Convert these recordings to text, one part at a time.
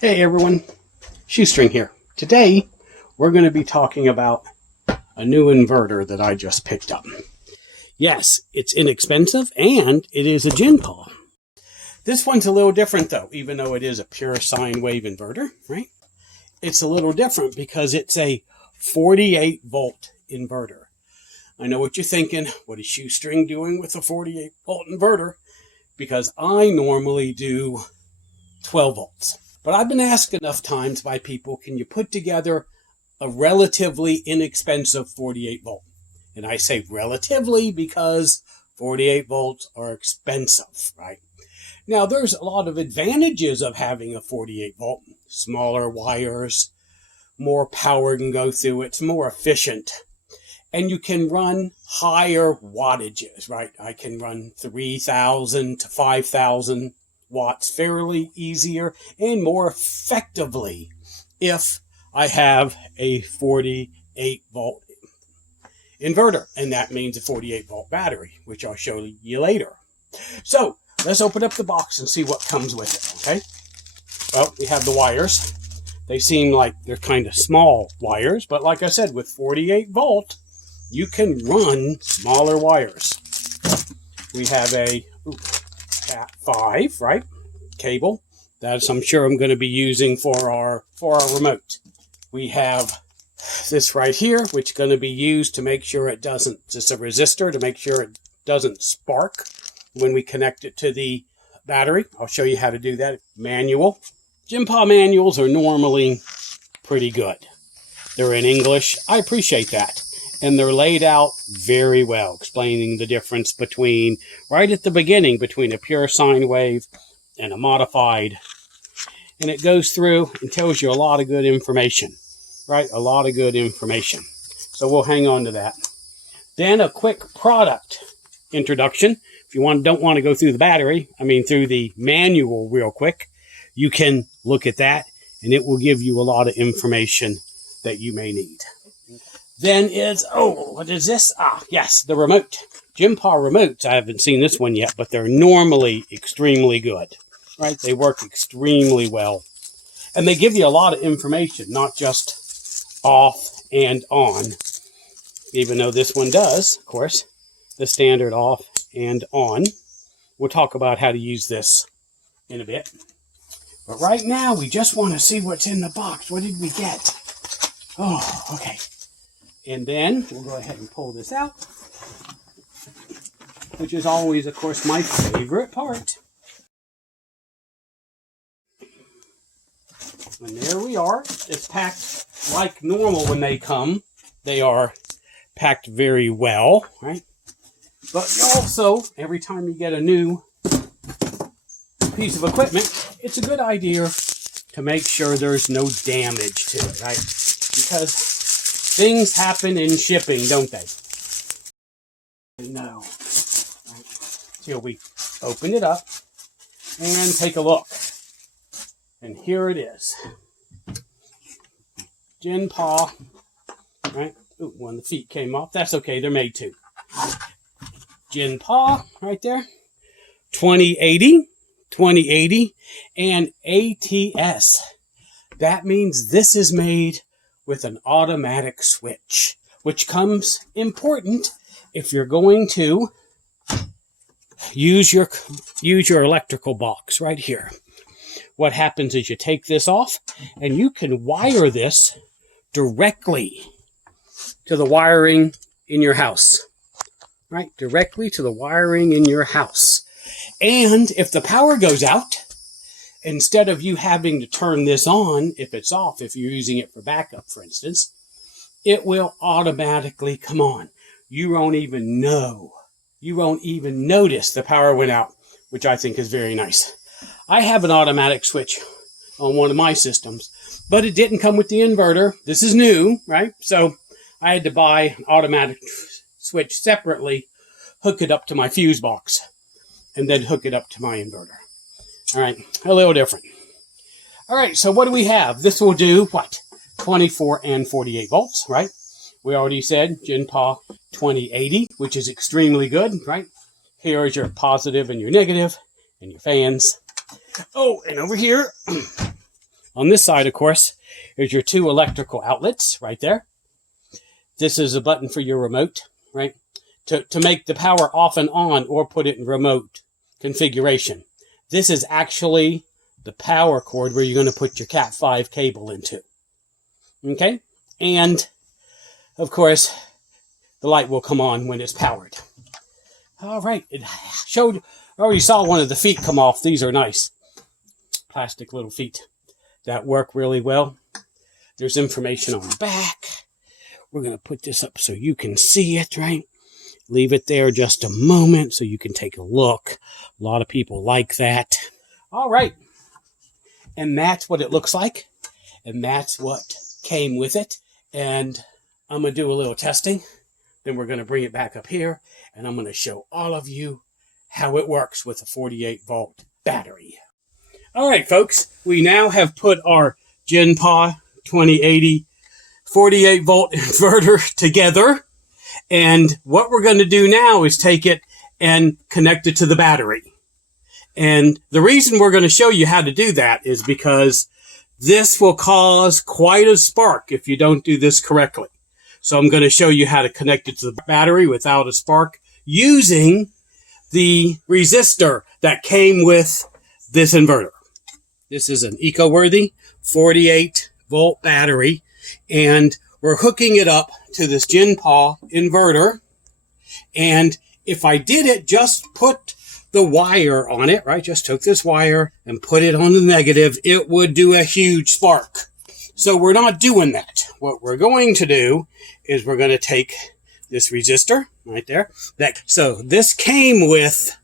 Hey everyone, Shoestring here. Today we're going to be talking about a new inverter that I just picked up. Yes, it's inexpensive and it is a Junbpaw. This one's a little different though, even though it is a pure sine wave inverter, right? It's a little different because it's a 48 volt inverter. I know what you're thinking, what is Shoestring doing with a 48 volt inverter? Because I normally do 12 volts. But I've been asked enough times by people, can you put together a relatively inexpensive 48 volt? And I say relatively because 48 volts are expensive, right? Now, there's a lot of advantages of having a 48 volt. Smaller wires, more power can go through it, it's more efficient. And you can run higher wattages, right? I can run 3,000 to 5,000 watts fairly easier and more effectively if I have a 48 volt inverter, and that means a 48 volt battery, which I'll show you later. So let's open up the box and see what comes with it. Okay, well, we have the wires. They seem like they're kind of small wires, but like I said, with 48 volt you can run smaller wires. We have a Cat 5, right? Cable. That's, I'm sure I'm going to be using for our remote. We have this right here, which is going to be used to make sure it doesn't, just a resistor to make sure it doesn't spark when we connect it to the battery. I'll show you how to do that. Manual. Junbpaw manuals are normally pretty good. They're in English. I appreciate that. And they're laid out very well, explaining the difference between, right at the beginning, between a pure sine wave and a modified. And it goes through and tells you a lot of good information, right? A lot of good information. So we'll hang on to that. Then a quick product introduction. If you don't want to go through the battery, through the manual real quick, you can look at that and it will give you a lot of information that you may need. Then is, what is this? Yes, the remote. Junbpaw remotes, I haven't seen this one yet, but they're normally extremely good, right? They work extremely well. And they give you a lot of information, not just off and on, even though this one does, of course, the standard off and on. We'll talk about how to use this in a bit. But right now, we just want to see what's in the box. What did we get? Oh, okay. And then we'll go ahead and pull this out, which is always, of course, my favorite part. And there we are. It's packed like normal when they come. They are packed very well, right? But you also, every time you get a new piece of equipment, it's a good idea to make sure there's no damage to it, right? Because things happen in shipping, don't they? No. Right. So we open it up and take a look. And here it is. Junbpaw. Right? Ooh, one of the feet came off. That's okay, they're made to. Junbpaw, right there. 2080, and ATS. That means this is made with an automatic switch, which comes important if you're going to use your electrical box right here. What happens is you take this off and you can wire this directly to the wiring in your house, right? Directly to the wiring in your house. And if the power goes out, instead of you having to turn this on, if it's off, if you're using it for backup, for instance, it will automatically come on. You won't even know. You won't even notice the power went out, which I think is very nice. I have an automatic switch on one of my systems, but it didn't come with the inverter. This is new, right? So I had to buy an automatic switch separately, hook it up to my fuse box, and then hook it up to my inverter. All right, a little different. All right, so what do we have? This will do, what? 24 and 48 volts, right? We already said Junbpaw 2080, which is extremely good, right? Here is your positive and your negative and your fans. Oh, and over here, On this side, of course, is your 2 electrical outlets right there. This is a button for your remote, right? To make the power off and on or put it in remote configuration. This is actually the power cord where you're going to put your Cat 5 cable into. Okay? And, of course, the light will come on when it's powered. All right. It showed, I already saw one of the feet come off. These are nice. Plastic little feet that work really well. There's information on the back. We're going to put this up so you can see it, right? Leave it there just a moment so you can take a look. A lot of people like that. All right. And that's what it looks like. And that's what came with it. And I'm going to do a little testing. Then we're going to bring it back up here. And I'm going to show all of you how it works with a 48-volt battery. All right, folks. We now have put our Junbpaw 2080 48-volt inverter together. And what we're going to do now is take it and connect it to the battery. And the reason we're going to show you how to do that is because this will cause quite a spark if you don't do this correctly. So I'm going to show you how to connect it to the battery without a spark using the resistor that came with this inverter. This is an eco-worthy 48-volt battery, and we're hooking it up to this Junbpaw inverter. And if I did it, just put the wire on it, right? Just took this wire and put it on the negative, it would do a huge spark. So we're not doing that. What we're going to do is we're going to take this resistor right there. So this came with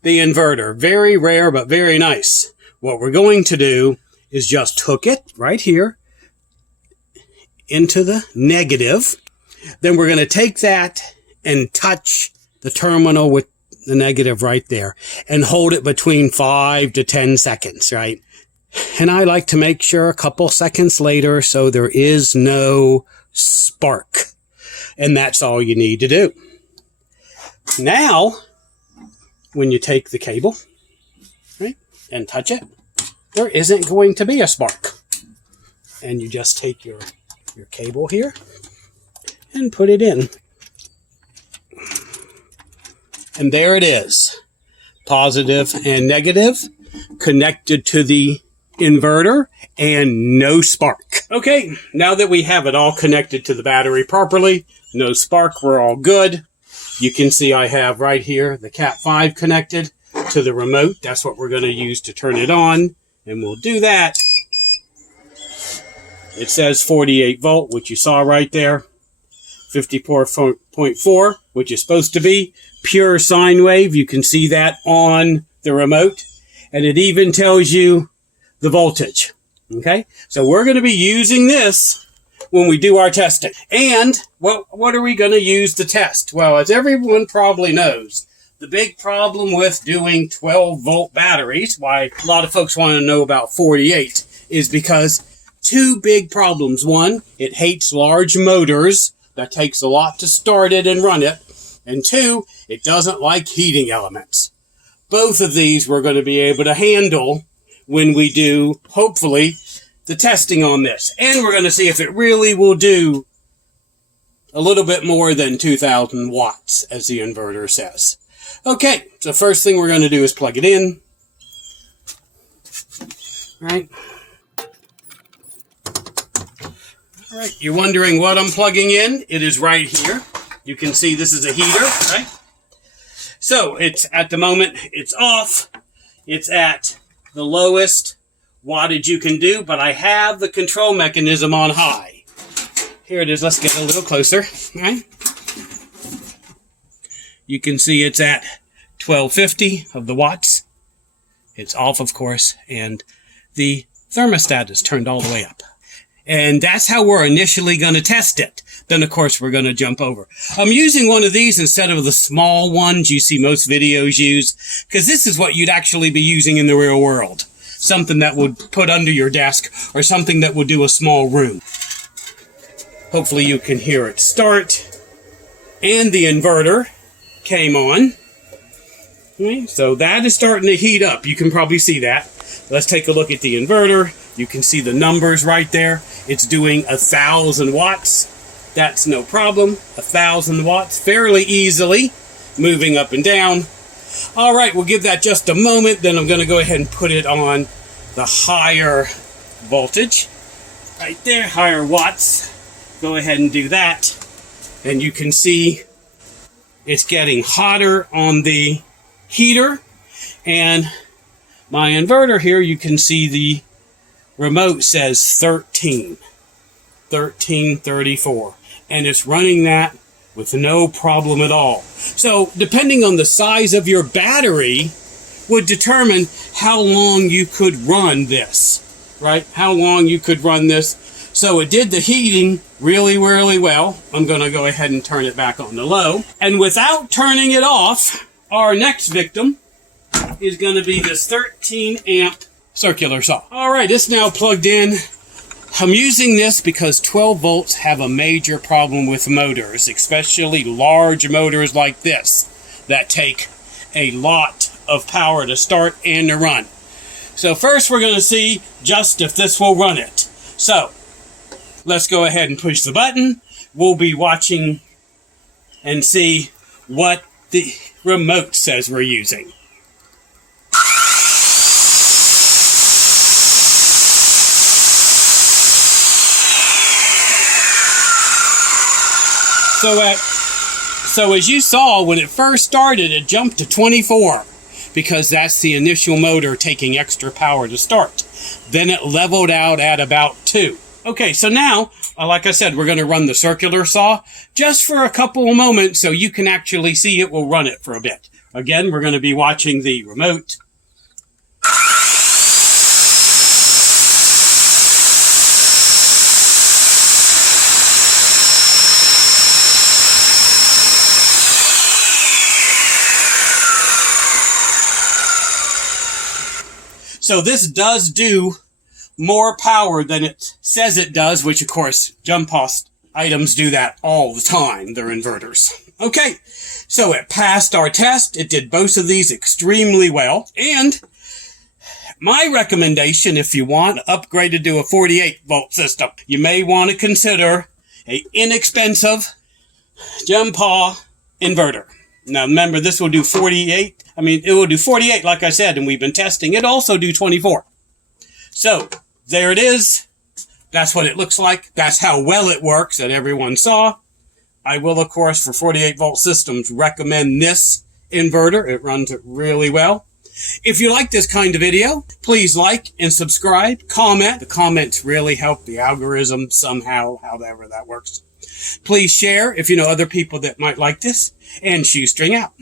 the inverter. Very rare, but very nice. What we're going to do is just hook it right here into the negative. Then we're going to take that and touch the terminal with the negative right there and hold it between 5 to 10 seconds, right? And I like to make sure a couple seconds later so there is no spark. And that's all you need to do. Now, when you take the cable, right, and touch it, there isn't going to be a spark. And you just take your cable here and put it in. And there it is. Positive and negative connected to the inverter and no spark. Okay, now that we have it all connected to the battery properly, no spark, we're all good. You can see I have right here the Cat 5 connected to the remote. That's what we're going to use to turn it on. And we'll do that. It says 48 volt, which you saw right there. 54.4, which is supposed to be pure sine wave. You can see that on the remote. And it even tells you the voltage. Okay? So we're going to be using this when we do our testing. And what are we going to use to test? Well, as everyone probably knows, the big problem with doing 12-volt batteries, why a lot of folks want to know about 48, is because two big problems. One, it hates large motors. That takes a lot to start it and run it. And two, it doesn't like heating elements. Both of these we're going to be able to handle when we do, hopefully, the testing on this. And we're going to see if it really will do a little bit more than 2,000 watts, as the inverter says. Okay, so first thing we're going to do is plug it in. All right. All right, you're wondering what I'm plugging in. It is right here. You can see this is a heater, right? So it's at the moment, it's off. It's at the lowest wattage you can do, but I have the control mechanism on high. Here it is. Let's get a little closer, all right? You can see it's at 1250 of the watts. It's off, of course, and the thermostat is turned all the way up. And that's how we're initially going to test it. Then, of course, we're going to jump over. I'm using one of these instead of the small ones you see most videos use, because this is what you'd actually be using in the real world. Something that would put under your desk or something that would do a small room. Hopefully you can hear it start. And the inverter came on. Okay, so that is starting to heat up. You can probably see that. Let's take a look at the inverter. You can see the numbers right there. It's doing 1,000 watts. That's no problem. 1,000 watts fairly easily, moving up and down. All right, we'll give that just a moment. Then I'm going to go ahead and put it on the higher voltage. Right there, higher watts. Go ahead and do that. And you can see it's getting hotter on the heater. And my inverter here, you can see the remote says 1334. And it's running that with no problem at all. So depending on the size of your battery would determine how long you could run this, right? How long you could run this. So it did the heating really, really well. I'm going to go ahead and turn it back on the low. And without turning it off, our next victim is going to be this 13 amp circular saw. All right, it's now plugged in. I'm using this because 12 volts have a major problem with motors, especially large motors like this that take a lot of power to start and to run. So first we're going to see just if this will run it. So let's go ahead and push the button. We'll be watching and see what the remote says we're using. So as you saw, when it first started, it jumped to 24 because that's the initial motor taking extra power to start. Then it leveled out at about 2. Okay, so now, like I said, we're going to run the circular saw just for a couple of moments so you can actually see it. We'll run it for a bit. Again, we're going to be watching the remote. So this does do more power than it says it does, which of course Junbpaw items do that all the time, their inverters. Okay, so it passed our test. It did both of these extremely well. And my recommendation, if you want, upgraded to a 48 volt system. You may want to consider a inexpensive Junbpaw inverter. Now remember, this will do 48. It will do 48, like I said, and we've been testing. It also do 24. So there it is. That's what it looks like. That's how well it works that everyone saw. I will, of course, for 48 volt systems, recommend this inverter. It runs it really well. If you like this kind of video, please like and subscribe, comment. The comments really help the algorithm somehow, however that works. Please share if you know other people that might like this, and shoestring out.